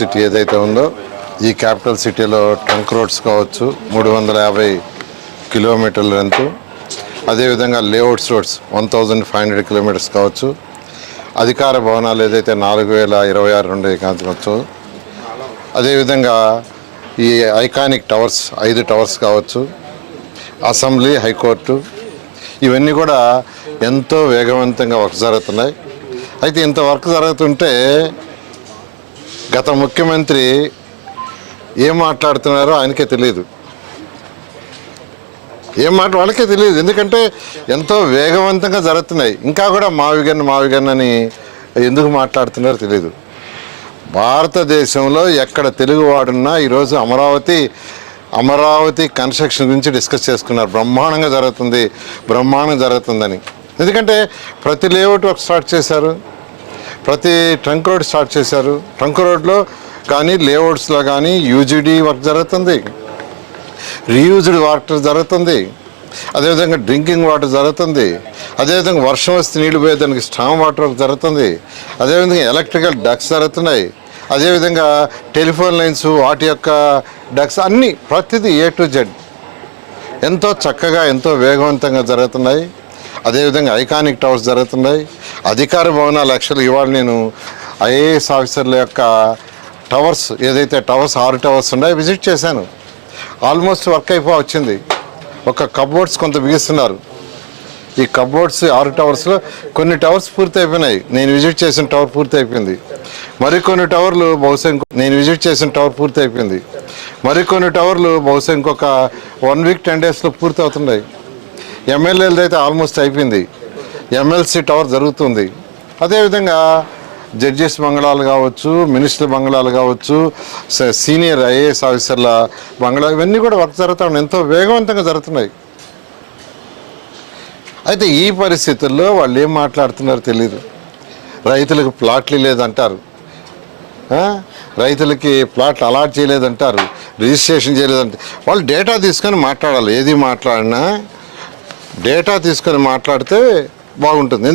City ఏదైతే ఉందో ఈ క్యాపిటల్ సిటీలో ట్రంక్ రోడ్స్ కావచ్చు 350 కిలోమీటర్ల లెంత్, అదేవిధంగా లేఅవుట్స్ రోడ్స్ 1500 కిలోమీటర్స్ కావచ్చు, అధికార భవనాలు ఏదైతే 4026 నుండి కావచ్చు, అదేవిధంగా ఈ ఐకానిక్ టవర్స్ 5 టవర్స్ కావచ్చు, అసెంబ్లీ, హైకోర్టు, ఇవన్నీ కూడా ఎంతో వేగవంతంగా వర్క్ జరుగుతున్నాయి. అయితే ఇంత వర్క్ జరుగుతుంటే గత ముఖ్యమంత్రి ఏం మాట్లాడుతున్నారో ఆయనకే తెలియదు, వాళ్ళకే తెలియదు. ఎందుకంటే ఎంతో వేగవంతంగా జరుగుతున్నాయి, ఇంకా కూడా మావిగన్ అని ఎందుకు మాట్లాడుతున్నారో తెలియదు. భారతదేశంలో ఎక్కడ తెలుగు వాడున్నా ఈరోజు అమరావతి కన్స్ట్రక్షన్ గురించి డిస్కస్ చేసుకున్నారు. బ్రహ్మాండంగా జరుగుతుందని. ఎందుకంటే ప్రతి లేఅవుట్ వర్క్ స్టార్ట్ చేశారు, ప్రతి ట్రంక్ రోడ్ స్టార్ట్ చేశారు. ట్రంక్ రోడ్లో కానీ లేఅవుట్స్లో కానీ యూజీడీ వర్క్ జరుగుతుంది, రీయూజ్డ్ వాటర్ జరుగుతుంది, అదేవిధంగా డ్రింకింగ్ వాటర్ జరుగుతుంది, అదేవిధంగా వర్షం వస్తే నీళ్లు పోయేదానికి స్టామ్ వాటర్ వర్క్ జరుగుతుంది, అదేవిధంగా ఎలక్ట్రికల్ డక్స్ జరుగుతున్నాయి, అదేవిధంగా టెలిఫోన్ లైన్స్ వాటి యొక్క డక్స్ అన్నీ ప్రతిదీ A to Z ఎంతో చక్కగా ఎంతో వేగవంతంగా జరుగుతున్నాయి. అదేవిధంగా ఐకానిక్ టవర్స్ జరుగుతున్నాయి. అధికార భవనాలు యాక్చువల్గా ఇవాళ నేను IAS ఆఫీసర్ల యొక్క టవర్స్ ఏదైతే 6 టవర్స్ ఉన్నాయో విజిట్ చేశాను. ఆల్మోస్ట్ వర్క్ వచ్చింది. ఒక కబోర్డ్స్ కొంత బిగిస్తున్నారు. ఈ కబోర్డ్స్ 6 టవర్స్లో కొన్ని టవర్స్ పూర్తి అయిపోయినాయి. నేను విజిట్ చేసిన టవర్ పూర్తి అయిపోయింది. మరికొన్ని టవర్లు బహుశా ఇంకొక 1 వీక్ 10 డేస్లో పూర్తి అవుతున్నాయి. ఎమ్మెల్యేలది అయితే ఆల్మోస్ట్ అయిపోయింది. MLC టవర్ జరుగుతుంది. అదేవిధంగా జడ్జెస్ బంగ్లాలు కావచ్చు, మినిస్టర్ బంగ్లాలు కావచ్చు, సీనియర్ IAS ఆఫీసర్ల బంగ్లా, ఇవన్నీ కూడా వర్క్ జరుగుతూ ఉన్నాయి, ఎంతో వేగవంతంగా జరుగుతున్నాయి. అయితే ఈ పరిస్థితుల్లో వాళ్ళు ఏం మాట్లాడుతున్నారో తెలియదు. రైతులకు ప్లాట్లు లేదంటారు, రైతులకి ప్లాట్లు అలాట్ చేయలేదంటారు, రిజిస్ట్రేషన్ చేయలేదంటే వాళ్ళు డేటా తీసుకొని మాట్లాడాలి. ఏది మాట్లాడినా డేటా తీసుకొని మాట్లాడితే బాగుంటుంది.